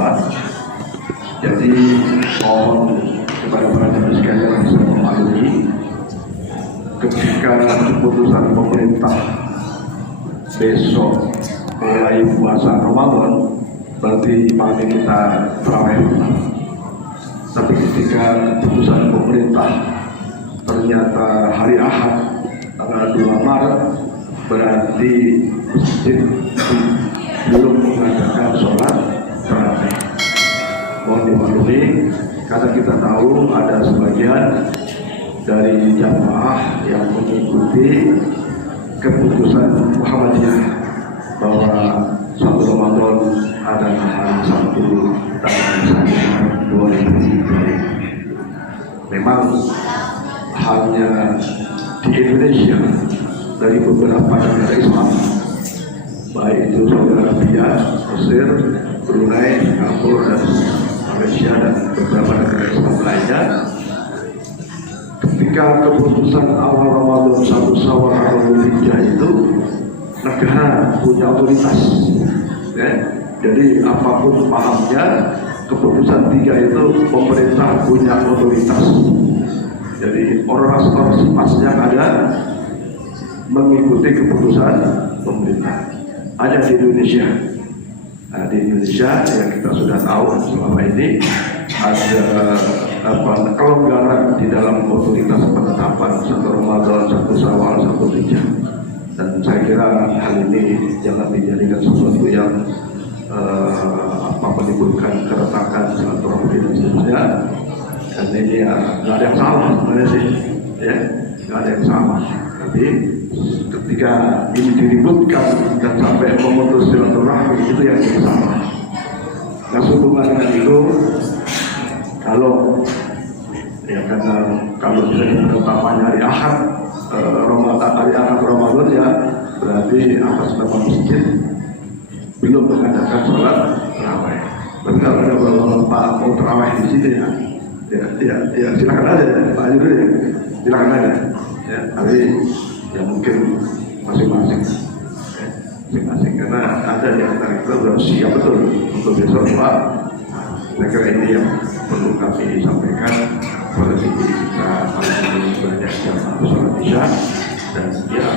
Ustaz. Jadi mohon kepada para jamaah sekalian yang bisa memahami ketika keputusan pemerintah besok mulai puasa Ramadan, berarti pagi kita tarawih. Tapi ketika keputusan pemerintah ternyata hari Ahad tanggal 2 Maret, berarti masjid belum mengadakan sholat tarawih. Mohon dimaklumi karena kita tahu ada sebagian dari jamaah yang mengikuti keputusan Muhammadiyah bahwa 1 Ramadan adalah hari Sabtu tanggal 1 2020. Memang hanya di Indonesia dari beberapa negara Islam, baik itu Saudi Arabia, Mesir, Brunei, Singapura, dan Malaysia dan beberapa negara Islam lainnya, ketika keputusan awal Ramadan 1 Syawal atau Dzulhijjah itu negara punya otoritas, ya. Jadi apapun pahamnya, keputusan 3 itu pemerintah punya otoritas. Jadi ormas yang ada mengikuti keputusan pemerintah. Ada di Indonesia. Nah, di Indonesia yang kita sudah tahu selama ini ada kelonggaran di dalam otoritas penetapan 1 Ramadan, 1 Syawal, 1 Dzulhijjah. Dan saya kira hal ini jangan dijadikan sesuatu yang menimbulkan keretakan silaturahmi dan seterusnya. Dan ini ya nggak ada yang salah sebenarnya sih, ya nggak ada yang salah. Tapi ketika ini diributkan dan sampai memutus silaturahmi, itu yang salah. Nah, sehubungan dengan itu, kalau misalnya penetapannya hari Ahad, hari Ahad Ramadan, ya berarti atas nama masjid belum mengadakan sholat tarawih. Tapi kalau ada bapak mau tarawih di sini, ya silakan aja, Pak Haji dulu ya, silakan aja. Ya, tapi ya mungkin masing-masing, karena ada di antara kita sudah siap betul untuk besok Pak. Saya kira ini yang perlu kami sampaikan pada diri kita banyak jamaah sholat isya, dan ya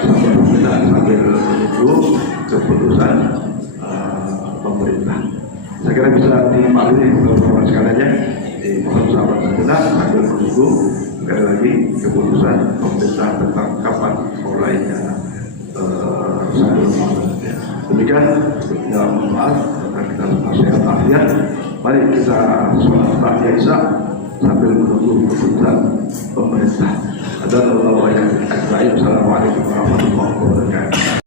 sambil menunggu keputusan pemerintah. Saya kira bisa dipahami beberapa sekaliannya. Mohon sahabat sejenak sambil menunggu sekali lagi keputusan pemerintah tentang kapan mulainya demikian. Ya, maaf karena kita nasihat akhir. Mari kita sholat Tahiyyat Isya sambil menunggu keputusan pemerintah. Assalamualaikum warahmatullahi wabarakatuh.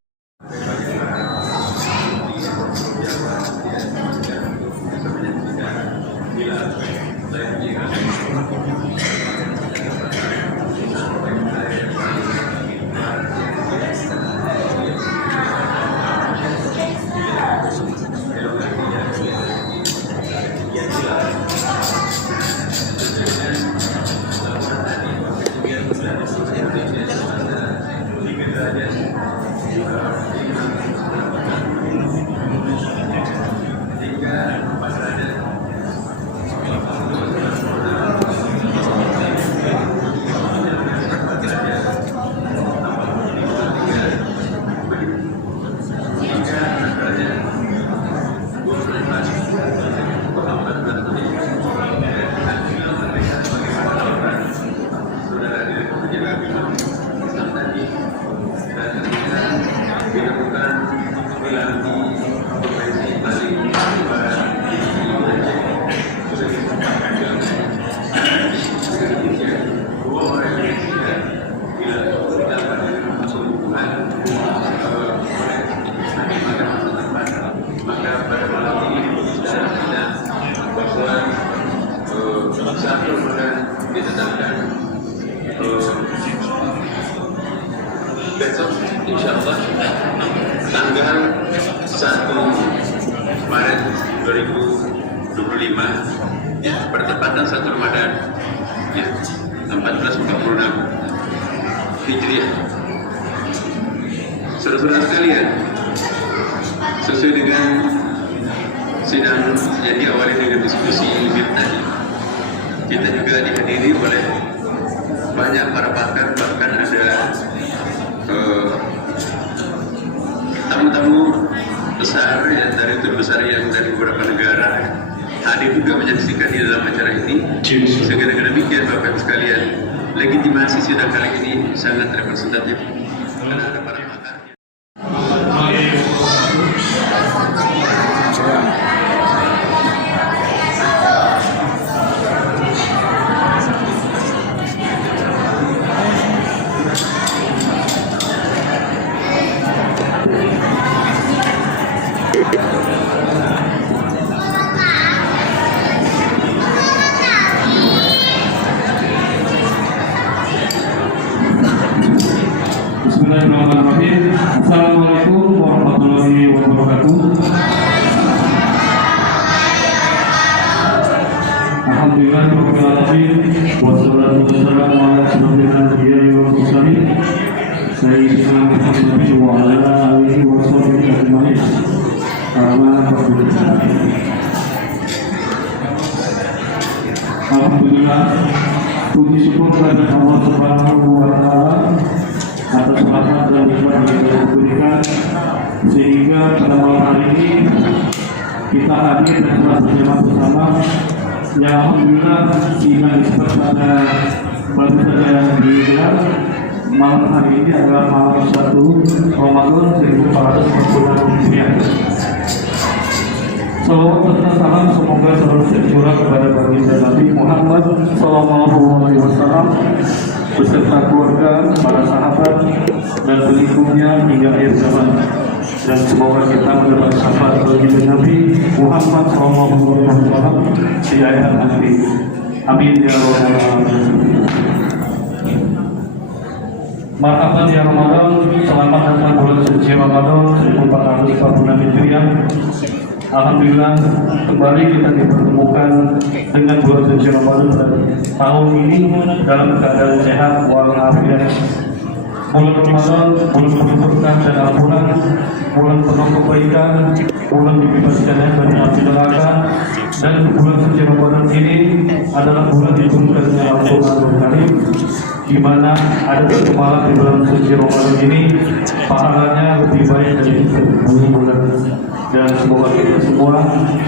Besok insya Allah tanggal 1 Maret 2025 ya, bertepatan 1 Ramadan ya, 1446 Hijriah. Saudara-saudara sekalian, sesuai dengan sidang yang diawali dengan diskusi MIP tadi, kita juga dihadiri oleh banyak para pakar, bahkan ada tamu-tamu besar ya, dari tur besar yang dari beberapa negara hadir juga menyaksikan di dalam acara ini. Segera demikian Bapak Ibu sekalian, legitimasi sidang kali ini sangat representatif karena ada para pakar. Bismillahirrahmanirrahim. Assalamualaikum warahmatullahi wabarakatuh. Alhamdulillahirrahmanirrahim. Wassalatu wassalamu ala asyrofil anbiya'i wal mursalin sayyidina Muhammadin wa ala alihi wa sahbihi ajma'in. Alhamdulillah, puji syukur kepada Allah Subhanahu wa taala atas rahmat dan nikmat yang telah diberikan sehingga pada malam hari ini kita hadir dan telah berjamaah bersama yang alhamdulillah sehingga disebut pada baru saja digelar malam hari ini adalah malam 1 Ramadan 1446 Hijriah. Salawat serta salam semoga selalu tercurah kepada baginda Nabi Muhammad SAW beserta keluarga, para sahabat dan pengikutnya hingga akhir zaman. Dan semoga kita mendapat syafaat baginda Nabi Muhammad SAW di akhirat nanti. Amin ya rabbal alamin. Marhaban ya Ramadan, selamat datang bulan suci Ramadan 1446 Hijriah. Alhamdulillah kembali kita dipertemukan dengan bulan suci Ramadan tahun ini dalam keadaan sehat walafiat. Bulan Ramadan, bulan penuh berkah dan ampunan, bulan penuh kebaikan, bulan dibebaskannya dari api neraka, dan bulan suci Ramadan ini adalah bulan diturunkannya Al-Quranul Karim, di mana ada satu malam di bulan suci Ramadan ini pahalanya lebih baik dari 10 bulan. Dan semoga kita semua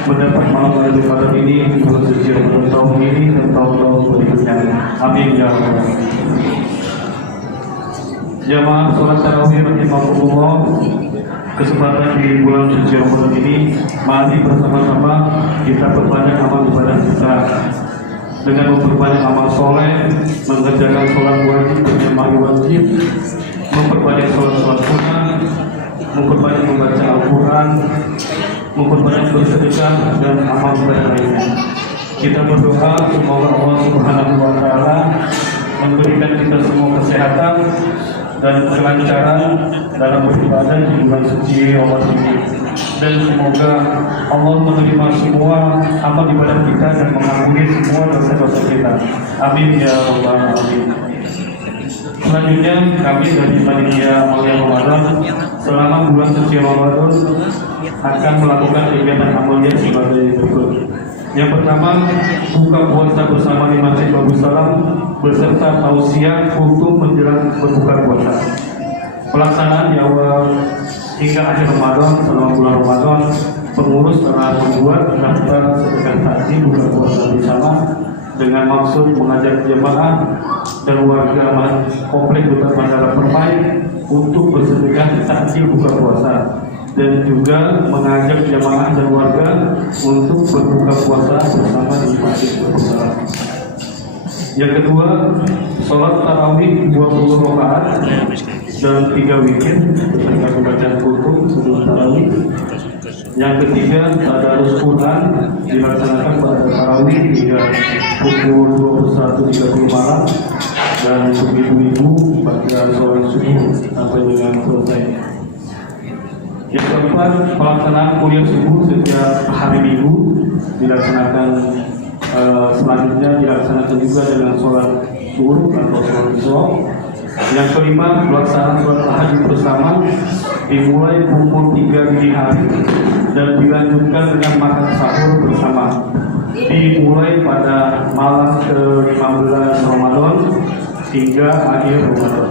mendapat malam Ramadan ini di bulan suci Ramadan tahun ini dan tahun-tahun berikutnya. Amin ya rabbal alamin. Jamaah sholat tarawih rahimahullah, kesempatan di bulan suci Ramadan ini mari bersama-sama kita perbanyak amal ibadah kita dengan memperbanyak amal soleh, mengerjakan sholat wajib berjamaah wajib, memperbanyak sholat sunnah, memperbanyak membaca Al-Quran, memperbanyak bersedekah dan amal ibadah lainnya. Kita berdoa semoga Allah Subhanahu wa taala memberikan kita semua kesehatan dan kelancaran dalam beribadah di bulan suci Ramadan ini. Dan semoga Allah menerima semua amal ibadah kita dan mengampuni semua dosa-dosa kita. Amin ya rabbal alamin. Selanjutnya kami dari panitia Mulia Ramadan selama bulan suci Ramadan akan melakukan kegiatan amalia sebagai berikut. Yang pertama, buka puasa bersama di Masjid Bagus Salam beserta tausiah untuk menjelang berbuka puasa. Pelaksanaan di awal hingga akhir Ramadan selama bulan Ramadan, pengurus telah membuat daftar sedekah takjil buka puasa bersama dengan maksud mengajak jemaah dan warga komplek Duta Bandara Permai untuk bersedekah takjil buka puasa, dan juga mengajak jemaah dan warga untuk berbuka puasa bersama di Masjid Bagus Salam. Yang kedua, sholat tarawih 20 rakaat dan 3 witir beserta bacaan kultum sebelum tarawih. Yang ketiga, tadarus Quran dilaksanakan pada tarawih hingga pukul 21.30 malam, dan untuk ibu-ibu pada sholat subuh sampai dengan selesai. Yang keempat, pelaksanaan kuliah subuh setiap hari Minggu dilaksanakan, selanjutnya dilaksanakan juga dengan sholat zuhur atau sholat isya. Yang kelima, pelaksanaan sholat tahajud bersama dimulai pukul 3 dini hari dan dilanjutkan dengan makan sahur bersama. Dimulai pada malam ke-15 Ramadan hingga akhir Ramadan.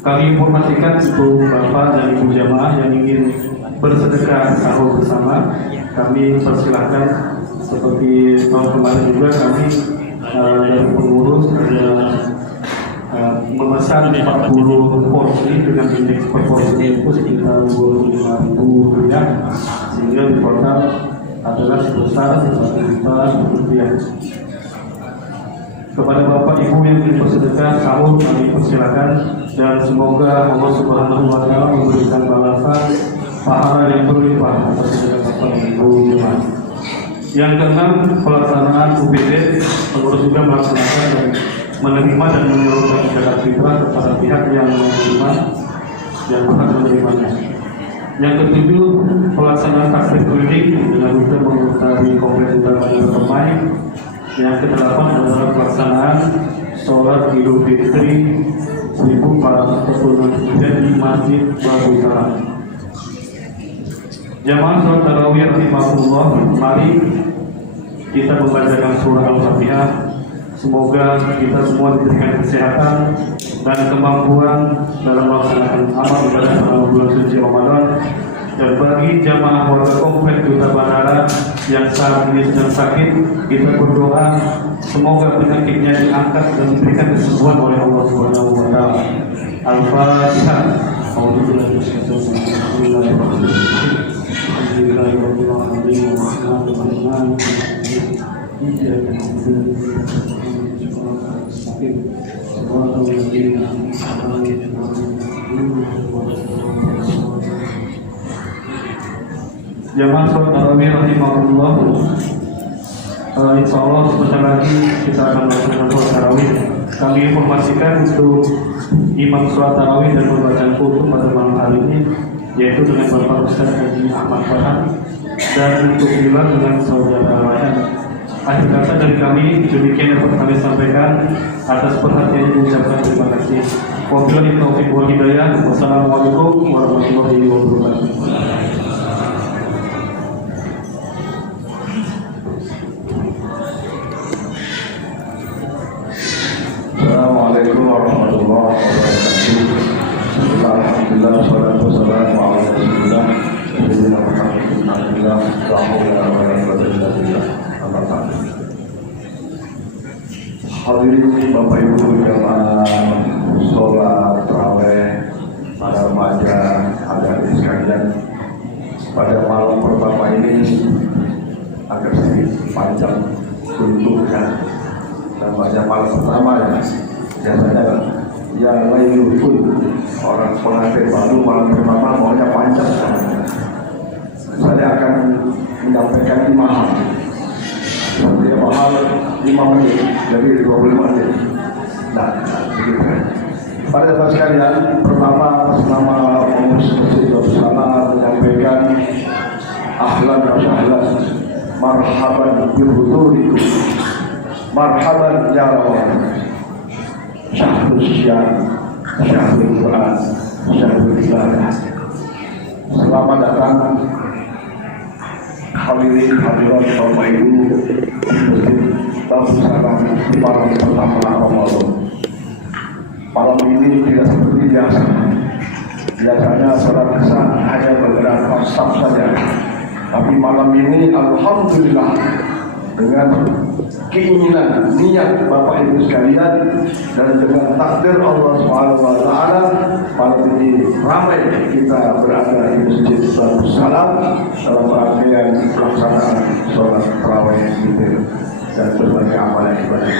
Kami informasikan untuk Bapak dan Ibu jamaah yang ingin bersedekah sahur bersama, kami persilahkan. Seperti tahun kemarin juga kami dari pengurus memesan 40 porsi dengan indeks per porsi itu sekitar 25.000 rupiah, sehingga di total adalah sebesar 1 juta rupiah. Kepada Bapak Ibu yang ingin bersedekah sahur, kami persilakan, dan semoga Allah Subhanahu wa Ta'ala memberikan balasan pahala yang berlimpah atas sedekah Bapak Ibu jemaah. Yang keenam, pelaksanaan UPD. Pengurus juga melaksanakan dan menerima dan menyalurkan zakat fitrah kepada pihak yang menerima dan berhak menerimanya. Yang ketujuh, pelaksanaan takbir keliling dengan rute mengutari kompleks utama yang ramai. Yang kedelapan adalah pelaksanaan sholat Idul Fitri 1446 di Masjid Babu Salam. Jamaah sholat tarawih rahimahullah, mari kita membacakan surah Al-Fatihah. Semoga kita semua diberikan kesehatan dan kemampuan dalam melaksanakan amal ibadah selama bulan suci Ramadan. Dan bagi jamaah warga komplek Duta Bandara yang saat ini sedang sakit, kita berdoa semoga penyakitnya diangkat dan diberikan kesembuhan oleh Allah Subhanahu wa Ta'ala. Al-Fatihah. Jamaah sholat tarawih rahimahullah, insya Allah sebentar lagi kita akan melakukan sholat tarawih. Kami informasikan untuk imam sholat tarawih dan pembacaan khutbah pada malam hari ini, yaitu dengan Bapak Ustaz Haji Ahmad Farhan, dan untuk Bilal dengan saudara Ryan. Akhir kata dari kami, demikian dapat kami sampaikan. Atas perhatian mengucapkan terima kasih. Wabillahi taufiq wal hidayah. Wassalamualaikum warahmatullahi wabarakatuh. Assalamualaikum warahmatullahi wabarakatuh. Alhamdulillah, wassalatu wassalamu ala Rasulillah sayyidina Muhammad bin Abdillah wa ala alihi wa sahbihi. Hadirin Bapak Ibu jamaah sholat tarawih, para remaja, hadirin sekalian, pada malam pertama ini agak sedikit panjang bentuknya. Namanya malam pertama ya, biasanya ya lailul orang pengantin baru malam pertama maunya panjang. Saya akan menyampaikan imam. Dia mahal 5 menit, jadi 25 menit. Nah, begitu kan. Pada saat sekalian, pertama atas nama pengurus masjid bersama menyampaikan ahlan wa sahlan, marhaban bihudurikum, marhaban ya Allah. Syahrul Syam, Syahrul Quran, Syahrul Ibadah. Selamat datang hadirin hadirat Bapak Ibu Masjid Babu Salam di malam pertama Ramadan. Malam ini tidak seperti biasa. Biasanya sholat kesan hanya bergerak konsep saja. Tapi malam ini alhamdulillah dengan keinginan, niat Bapak Ibu sekalian dan dengan takdir Allah Subhanahu wa Ta'ala, malam ini ramai kita berada di Masjid Babu Salam dalam rangkaian pelaksanaan sholat tarawih witir dan berbagai amalan ibadah.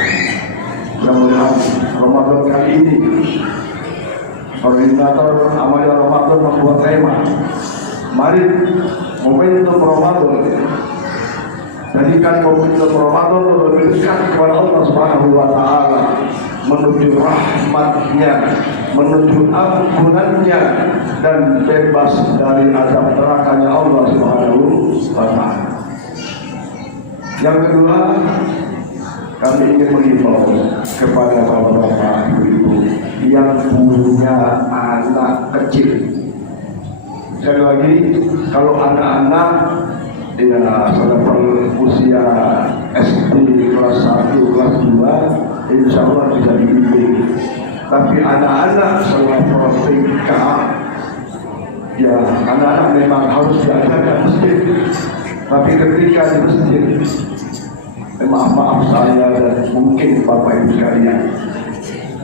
Mudah-mudahan Ramadan kali ini koordinator amalan Ramadan membuat tema, mari momentum Ramadan, jadikan momentum Ramadan lebih dekat kepada Allah Subhanahu wa Ta'ala, menuju rahmatnya, menuju ampunannya, dan bebas dari azab nerakanya Allah Subhanahu wa Ta'ala. Yang kedua, kami ingin mengimbau kepada bapak-bapak, ibu-ibu yang punya anak kecil sekali lagi, kalau anak-anak ya selevel usia SD kelas 1, kelas 2, insya Allah bisa dibimbing. Tapi anak-anak selevel TK, ya anak-anak memang harus diajarkan masjid. Tapi ketika di masjid, maaf saya dan mungkin Bapak Ibu sekalian,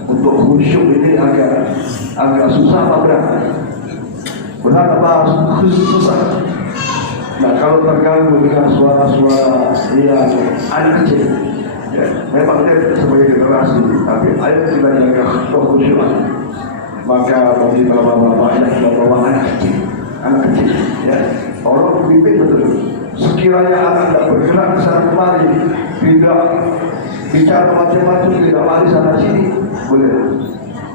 untuk khusyuk ini agak susah apa berat? Berat apa susah? Nah, kalau terganggu dengan suara-suara yang anak kecil, ya, memang dia sebagai generasi, tapi ayo kita jaga kekhusyukan. Maka bagi bapak-bapak yang sudah bawa anak kecil, ya, tolong bimbing betul. Sekiranya anak tidak bergerak ke sana kemari, tidak bicara macam-macam, tidak lari sana sini, boleh.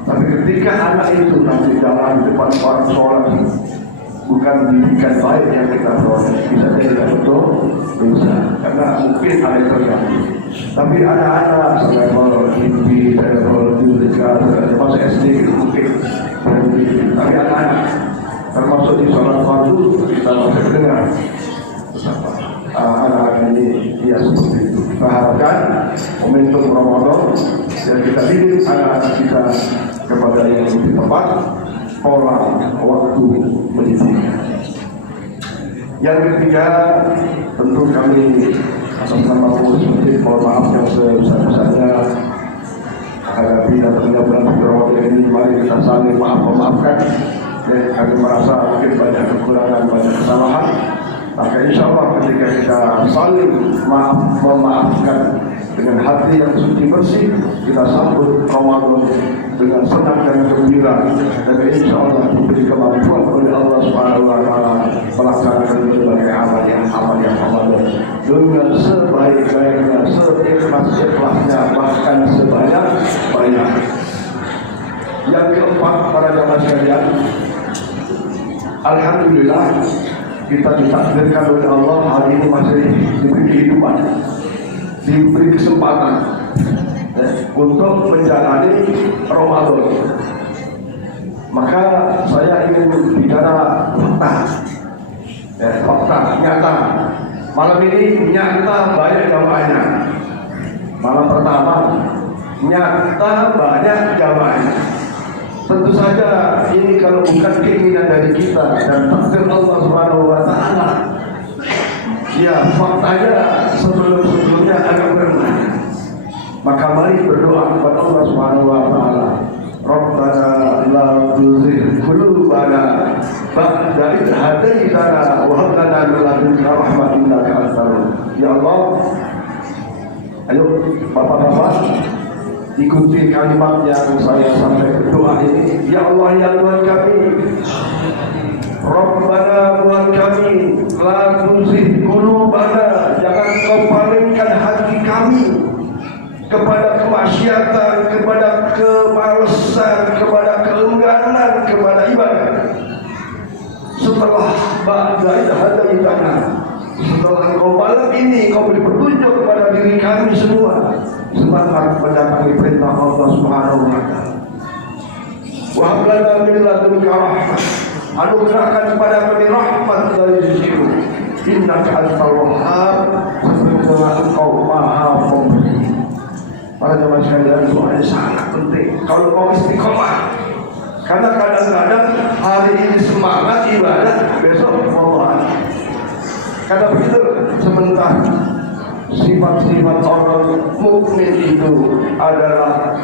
Tapi ketika anak itu nanti jalan di depan orang sholat, bukan didikan baik yang kita peroleh, bisa jadi tidak betul dosa, karena mungkin ada yang terganggu. Tapi anak-anak selevel mimpi, selevel juga, termasuk SD itu mungkin, tapi anak-anak termasuk di sholat fardu kita masih dengar anak-anak ini ya seperti itu. Kita harapkan momentum Ramadan dan kita didik anak-anak kita kepada yang lebih tepat, pola waktu pendidikan. Yang ketiga, tentu kami atas nama pengurus masjid mohon maaf yang sebesar-besarnya menghadapi datangnya bulan suci Ramadan ini. Mari kita saling memaafkan. Kami merasa mungkin banyak kekurangan, banyak kesalahan. Maka insya Allah ketika kita saling memaafkan dengan hati yang suci bersih, kita sambut Ramadan dengan senang dan gembira, dan insya Allah diberi kemampuan oleh Allah Subhanahu Wa Taala melaksanakan berbagai amal yang Ramadan dengan sebaik-baiknya, seikhlas-ikhlasnya, bahkan sebanyak-banyak. Yang keempat, para jamaah sekalian, alhamdulillah kita ditakdirkan oleh Allah hari ini masih diberi kehidupan, diberi kesempatan untuk menjalani Ramadan. Maka saya ingin bicara fakta nyata. Malam ini nyata banyak jamaahnya. Malam pertama nyata banyak jamaahnya. Tentu saja ini kalau bukan keinginan dari kita dan takdir Allah Subhanahu Wa Taala, ya faktanya sebelumnya agak berenang. Maka mari berdoa kepada Allah Subhanahu Wa Taala. Rabbana la tuzigh qulubana ba'da idh hadaytana wa hab lana min ladunka rahmatan innaka antal wahhab. Ya Allah, ayo bapak-bapak ikuti kalimat yang saya sampaikan doa ini. Ya Allah, ya Tuhan kami, Rabbana, Tuhan kami, la tuzigh qulubana, jangan kau palingkan hati kami kepada kemaksiatan, kepada kemalesan, kepada keengganan, kepada ibadah. Setelah ba'da hadaitana, setelah engkau malam ini kau beri petunjuk kepada diri kami semua, semangat mendatangi perintah Allah Subhanahu Wa Taala. Wa hab lana min ladunka rahmah, anugerahkan kepada kami rahmat dari sisimu. Innaka antal wahhab, sesungguhnya engkau maha pemberi. Para jemaah sekalian, doa ini sangat penting kalau mau istiqomah. Karena kadang-kadang hari ini semangat ibadah, besok mau. Karena begitu, sebentar sifat-sifat orang mukmin itu adalah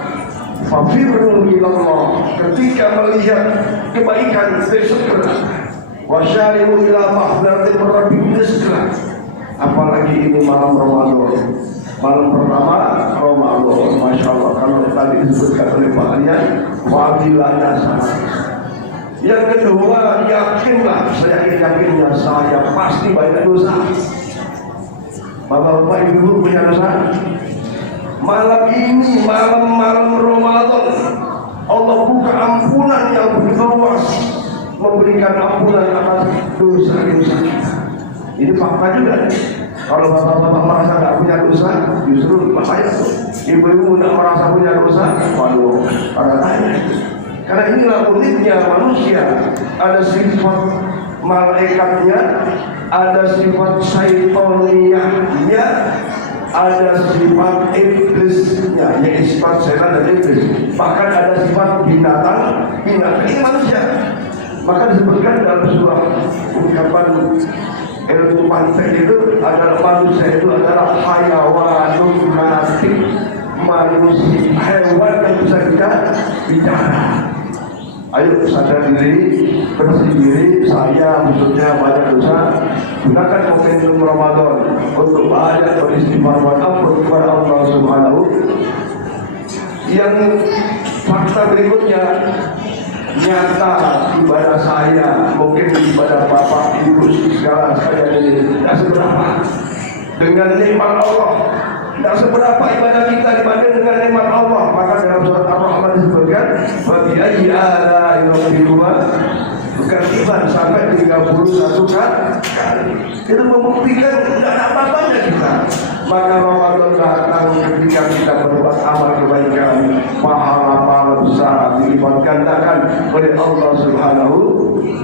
fafirru ilallah, ketika melihat kebaikan segera, wasyari'u ila maghfiratin min rabbikum segera. Apalagi ini malam Ramadan, malam pertama Ramadan, masya Allah. Kalau tadi disebutkan oleh Pak Alian, fadilahnya sangat. Yang kedua, yakinlah, saya yakinnya saya pasti banyak dosa. Bapak-bapak, ibu-ibu punya dosa. Malam ini, malam Ramadan, Allah buka ampunan yang begitu luas, memberikan ampunan atas dosa-dosa kita. Ini fakta juga. Kalau bapak-bapak merasa tidak punya dosa, justru bahaya. Ibu-ibu tidak merasa punya dosa, waduh, pada tanya. Karena inilah uniknya manusia, ada sifat malaikatnya, ada sifat syaitoniyahnya, ada sifat iblisnya, yaitu sifat setan dan iblis. Bahkan ada sifat binatang ini manusia. Maka disebutkan dalam sebuah ungkapan ilmu mantek itu adalah manusia itu adalah hayawanun natik, manusia hewan yang bisa kita bicara. Ayo sadar diri, bersih diri. Saya maksudnya banyak dosa. Gunakan momentum Ramadan untuk banyak beristighfar dan ampun kepada Allah Subhanahu. Yang fakta berikutnya, nyata ibadah saya, mungkin ibadah bapak, ibu, segala sekalian ini tidak seberapa dengan nikmat Allah. Tidak seberapa ibadah kita dibanding dengan nikmat Allah. Maka dalam surat Ar-Rahman disebutkan, "Wa bi ayyi ala'i rabbikuma tukadziban" sampai 31 kali. Itu membuktikan tidak ada apa-apanya kita. Maka Ramadan datang ketika kita berbuat amal kebaikan, pahala-pahala besar dilipat gandakan oleh Allah Subhanahu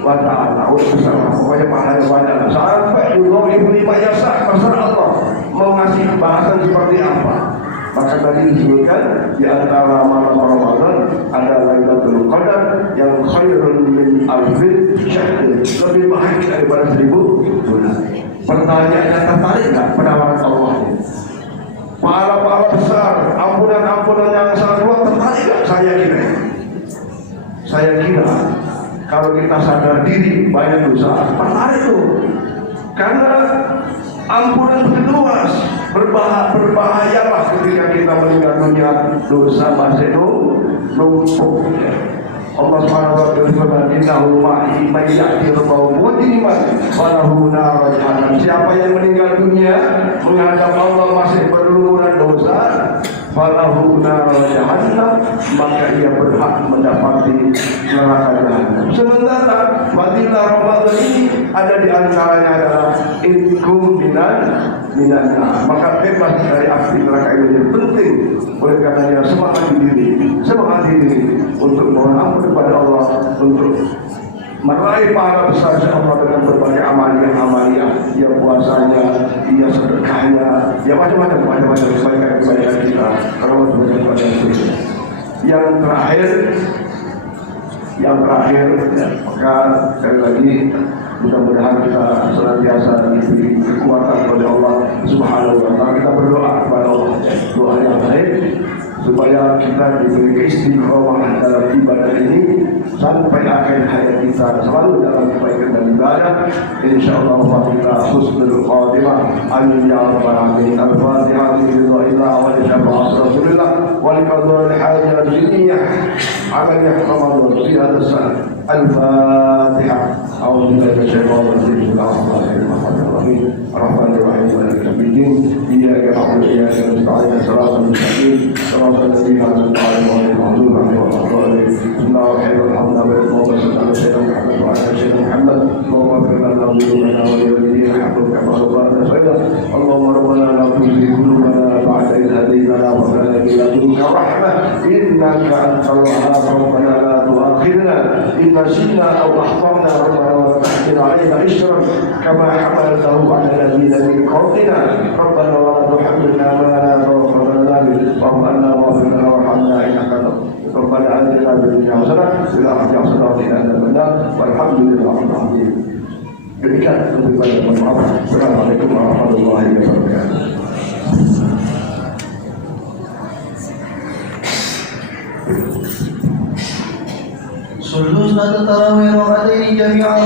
wa Ta'ala. Pokoknya pahalanya banyak sampai Allah ibu lima yasa. Masalah Allah mau ngasih bahasan seperti apa. Maka tadi disebutkan di antara malam Ramadan ada Lailatul Qadar yang khairun min alfin syahr, lebih baik daripada 1000 bulan. Pertanyaannya, tertarik nggak penawaran Allah ini? Pahala-pahala besar, ampunan-ampunan yang sangat luas, tertarik nggak? Saya kira kalau kita sadar diri banyak dosa, tertarik tuh. Karena ampunan begitu luas, berbahayalah ketika kita meninggal dunia dosa masih numpuk. Allah Subhanahu wa ta'ala berfirman, "Innahu ma'i may ya'tir mujriman falahu nar jahannam." Siapa yang meninggal dunia menghadap Allah masih berlumuran dosa, falahu nar jahannam, maka ia berhak mendapati neraka jahanam. Sementara fadilah Ramadan ini ada di antaranya adalah itqum minan. Maka bebas dari api neraka ini yang penting. Oleh karenanya semangat diri untuk mohon ampun kepada Allah, untuk meraih pahala besar Allah dengan berbagai amalia, ya puasanya, ya sedekahnya, ya macam-macam kebaikan kita. Kalau banyak yang terakhir, maka sekali lagi mudah-mudahan kita senantiasa diberi kekuatan oleh Allah Subhanahu wa Ta'ala. Kita berdoa kepada Allah, doa yang baik supaya kita diberi keistiqomahan dalam ibadah ini sampai akhir hayat kita selalu dalam kebaikan dan ibadah. Insyaallah kita husnul khatimah. Amin ya rabbal alamin. Al-Fatihah bismillahirrahmanirrahim wa li rasulillah wa li qadril hajat dunya amal Ramadan fi hadha as-sana. Al-Fatihah. A'udzu billahi minasyaitonir rajim. Bismillahirrahmanirrahim. Ar-Rahmanir-Rahim. Maliki yaumiddin. Iyyaka na'budu wa iyyaka nasta'in. Shiratal mustaqim. Shiratal ladzina an'amta 'alaihim ghairil maghdubi 'alaihim waladdallin. اللهم ربنا لا تزغ قلوبنا بعد إذ هديتنا وهب لنا من لدنك رحمة إنك أنت الوهاب ربنا لا تؤاخذنا إن نسينا أو أخطأنا ربنا ولا تحمل علينا إصرا كما حملته على الذين من قبلنا ربنا ولا تحملنا ما لا طاقة لنا به واعف عنا واغفر لنا وارحمنا إنك أنت ربنا آتنا في الدنيا حسنة وفي الآخرة حسنة وقنا عذاب النار والحمد لله رب العالمين. Demikian lebih banyak maaf. Assalamualaikum warahmatullahi wabarakatuh. صلوا صلاة التراويح ركعتين جميعا